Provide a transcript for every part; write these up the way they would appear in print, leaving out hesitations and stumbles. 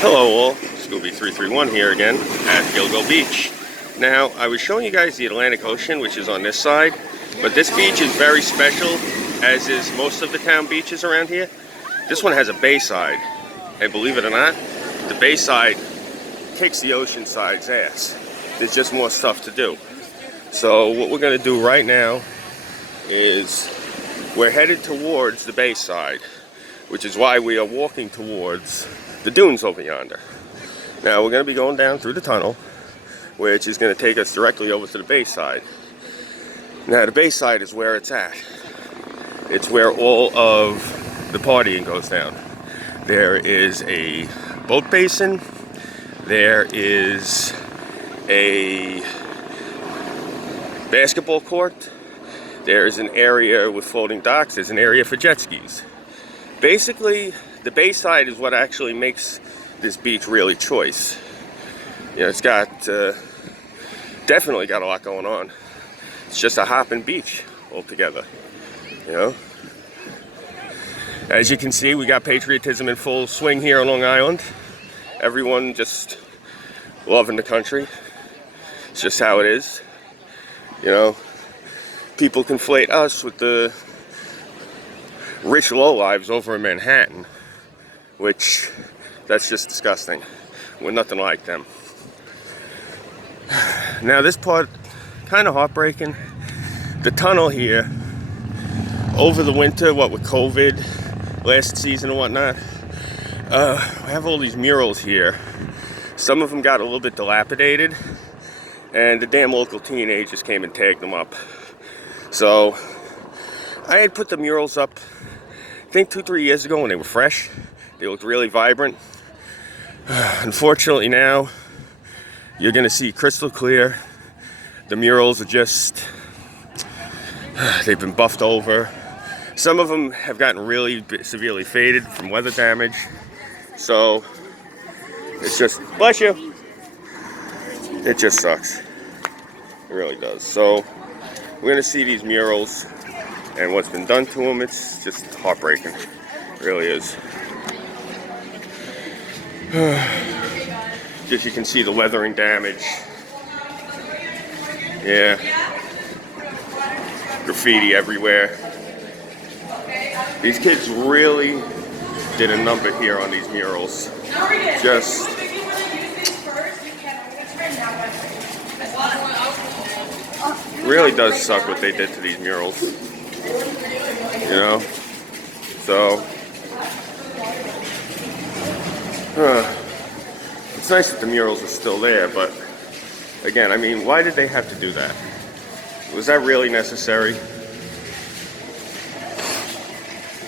Hello all, Scooby331 here again at Gilgo Beach. Now, I was showing you guys the Atlantic Ocean, which is on this side, but this beach is very special, as is most of the town beaches around here. This one has a bay side, and believe it or not, the bay side kicks the ocean side's ass. There's just more stuff to do. So what we're going to do right now is we're headed towards the bay side, which is why we are walking towards the dunes over yonder. Now we're going to be going down through the tunnel, which is going to take us directly over to the bay side. Now the bay side is where it's at. It's where all of the partying goes down. There is a boat basin. There is a basketball court. There is an area with floating docks. There's an area for jet skis. Basically, the bay side is what actually makes this beach really choice. You know, it's got definitely got a lot going on. It's just a hopping beach altogether. You know, as you can see, we got patriotism in full swing here on Long Island. Everyone just loving the country. It's just how it is. You know, people conflate us with the rich lowlives over in Manhattan, which, that's just disgusting. We're nothing like them. Now this part, kind of heartbreaking. The tunnel here, over the winter, what with COVID, last season and whatnot, we have all these murals here. Some of them got a little bit dilapidated, and the damn local teenagers came and tagged them up. So, I had put the murals up, I think 2-3 years ago when they were fresh. They looked really vibrant. Unfortunately now, you're gonna see crystal clear. The murals are just, they've been buffed over. Some of them have gotten really severely faded from weather damage. So, it's just, bless you. It just sucks. It really does. So, we're gonna see these murals and what's been done to them. It's just heartbreaking. It really is. Just you can see the weathering damage. Yeah. Graffiti everywhere. These kids really did a number here on these murals. Just really does suck what they did to these murals. You know? So it's nice that the murals are still there, but again, I mean, why did they have to do that? Was that really necessary?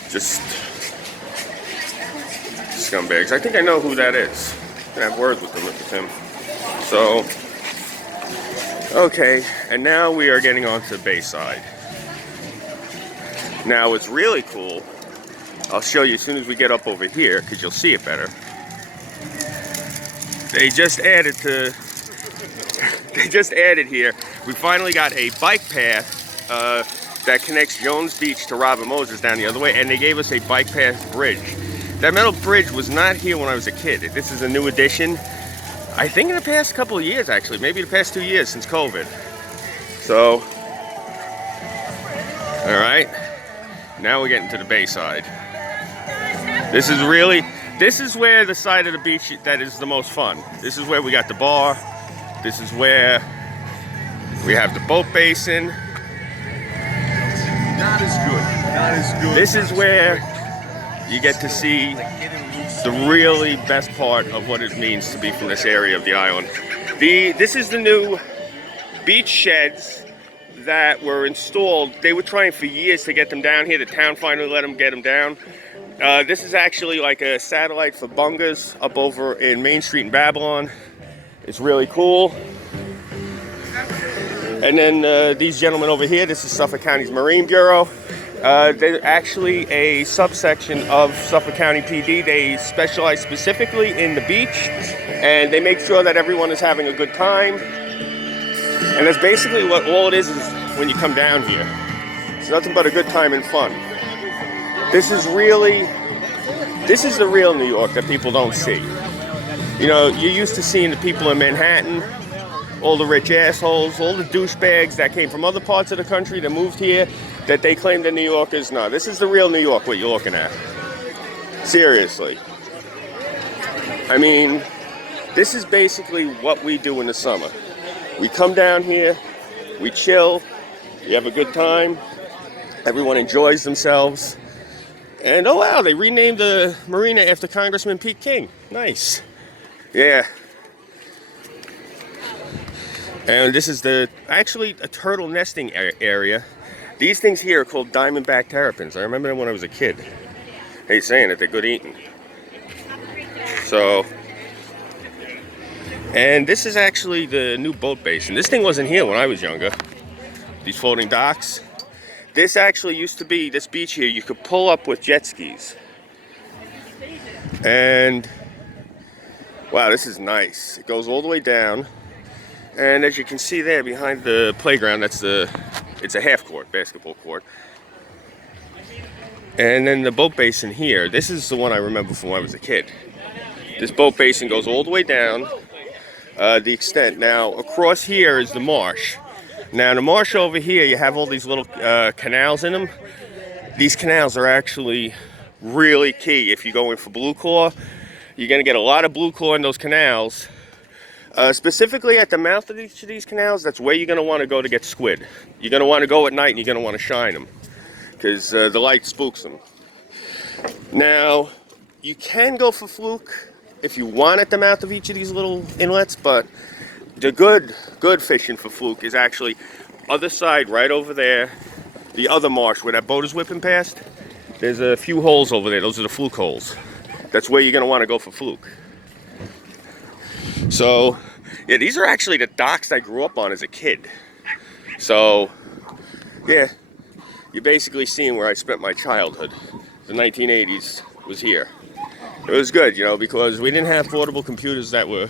Just scumbags. I think I know who that is. I'm gonna have words with him. So, okay, and now we are getting onto the bay side. Now, what's really cool, I'll show you as soon as we get up over here, because you'll see it better. They just added here, we finally got a bike path that connects Jones Beach to Robert Moses down the other way, and they gave us a bike path bridge. That metal bridge was not here when I was a kid. This is a new addition, I think in the past couple of years actually, maybe the past 2 years since COVID. So, all right, now we're getting to the bay side. This is where the side of the beach that is the most fun. This is where we got the bar. This is where we have the boat basin. Not as good. Not as good. This is where you get to see the really best part of what it means to be from this area of the island. This is the new beach sheds that were installed. They were trying for years to get them down here. The town finally let them get them down. This is actually like a satellite for bungas up over in Main Street in Babylon. It's really cool. And then these gentlemen over here, this is Suffolk County's Marine Bureau. They're actually a subsection of Suffolk County PD. They specialize specifically in the beach, and they make sure that everyone is having a good time. And that's basically what all it is when you come down here. It's nothing but a good time and fun. This is the real New York that people don't see. You know, you're used to seeing the people in Manhattan, all the rich assholes, all the douchebags that came from other parts of the country that moved here, that they claim they're New Yorkers. No, this is the real New York, what you're looking at. Seriously. I mean, this is basically what we do in the summer. We come down here, we chill, we have a good time, everyone enjoys themselves. And oh wow, they renamed the marina after Congressman Pete King. Nice. Yeah. And this is actually a turtle nesting area. These things here are called diamondback terrapins. I remember them when I was a kid. I hate saying it, they're good eating. So, and this is actually the new boat basin. This thing wasn't here when I was younger. These floating docks. This actually used to be, this beach here, you could pull up with jet skis. And, wow, this is nice. It goes all the way down. And as you can see there behind the playground, it's a half court, basketball court. And then the boat basin here, this is the one I remember from when I was a kid. This boat basin goes all the way down, the extent. Now, across here is the marsh. Now, the marsh over here, you have all these little canals in them. These canals are actually really key. If you go in for blue claw, you're going to get a lot of blue claw in those canals. Specifically at the mouth of each of these canals, that's where you're going to want to go to get squid. You're going to want to go at night and you're going to want to shine them because the light spooks them. Now, you can go for fluke if you want at the mouth of each of these little inlets, but the good fishing for fluke is actually other side right over there, the other marsh where that boat is whipping past. There's a few holes over there. Those are the fluke holes. That's where you're going to want to go for fluke. So, yeah, these are actually the docks I grew up on as a kid. So, yeah, you're basically seeing where I spent my childhood. The 1980s was here. It was good, you know, because we didn't have portable computers that were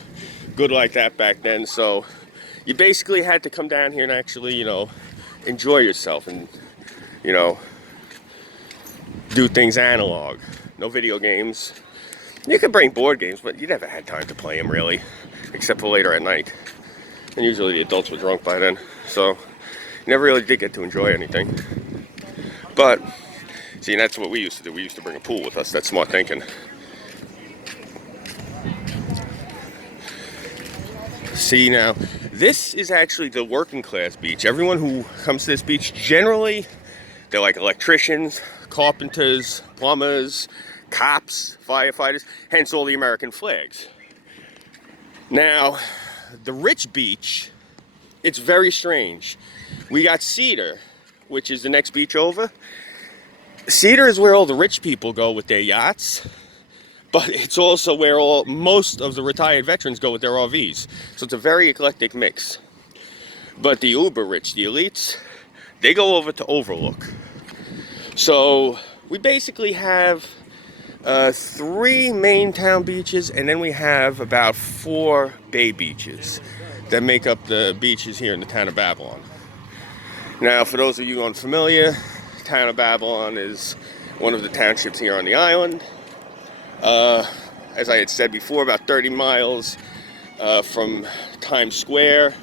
good like that back then. So, you basically had to come down here and actually, you know, enjoy yourself and, you know, do things analog. No video games. You could bring board games, but you never had time to play them, really, except for later at night. And usually the adults were drunk by then, so you never really did get to enjoy anything. But, see, that's what we used to do. We used to bring a pool with us. That's smart thinking. See, now, this is actually the working class beach. Everyone who comes to this beach, generally, they're like electricians, carpenters, plumbers, cops, firefighters, hence all the American flags. Now, the rich beach, it's very strange. We got Cedar, which is the next beach over. Cedar is where all the rich people go with their yachts, but it's also where most of the retired veterans go with their RVs. So it's a very eclectic mix. But the uber rich, the elites, they go over to Overlook. So we basically have 3 main town beaches, and then we have about 4 bay beaches that make up the beaches here in the town of Babylon. Now, for those of you unfamiliar, the town of Babylon is one of the townships here on the island. As I had said before, about 30 miles from Times Square.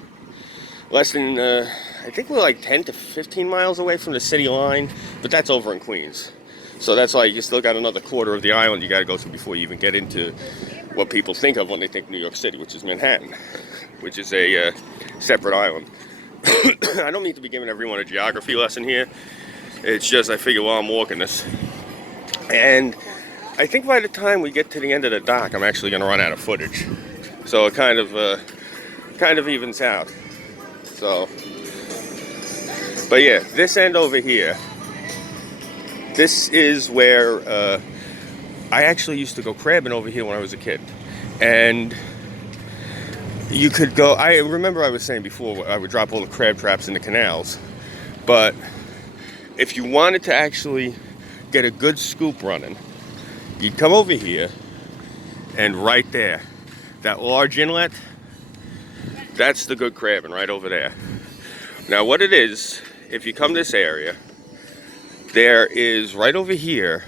Less than, I think we're like 10 to 15 miles away from the city line, but that's over in Queens. So that's why you still got another quarter of the island you got to go through before you even get into what people think of when they think New York City, which is Manhattan, which is a separate island. I don't need to be giving everyone a geography lesson here. It's just I figure while I'm walking this. And I think by the time we get to the end of the dock, I'm actually going to run out of footage. So it kind of evens out. So, but yeah, this end over here, this is where I actually used to go crabbing over here when I was a kid. And you could go, I remember I was saying before, I would drop all the crab traps in the canals. But if you wanted to actually get a good scoop running, you'd come over here, and right there, that large inlet, that's the good crabbing right over there. Now what it is, if you come this area, there is right over here,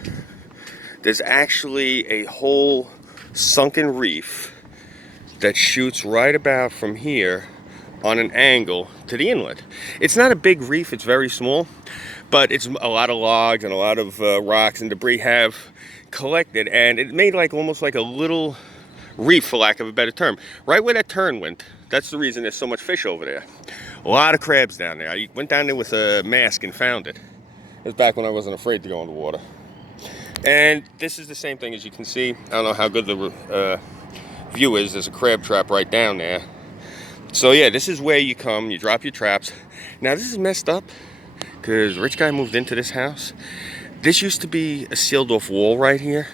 there's actually a whole sunken reef that shoots right about from here on an angle to the inlet. It's not a big reef, it's very small, but it's a lot of logs and a lot of rocks and debris have collected, and it made like almost like a little reef, for lack of a better term. Right where that turn went, that's the reason there's so much fish over there. A lot of crabs down there. I went down there with a mask and found it. It was back when I wasn't afraid to go in the water. And this is the same thing, as you can see. I don't know how good the view is. There's a crab trap right down there. So yeah, this is where you come, you drop your traps. Now this is messed up because rich guy moved into this house. This used to be a sealed off wall right here.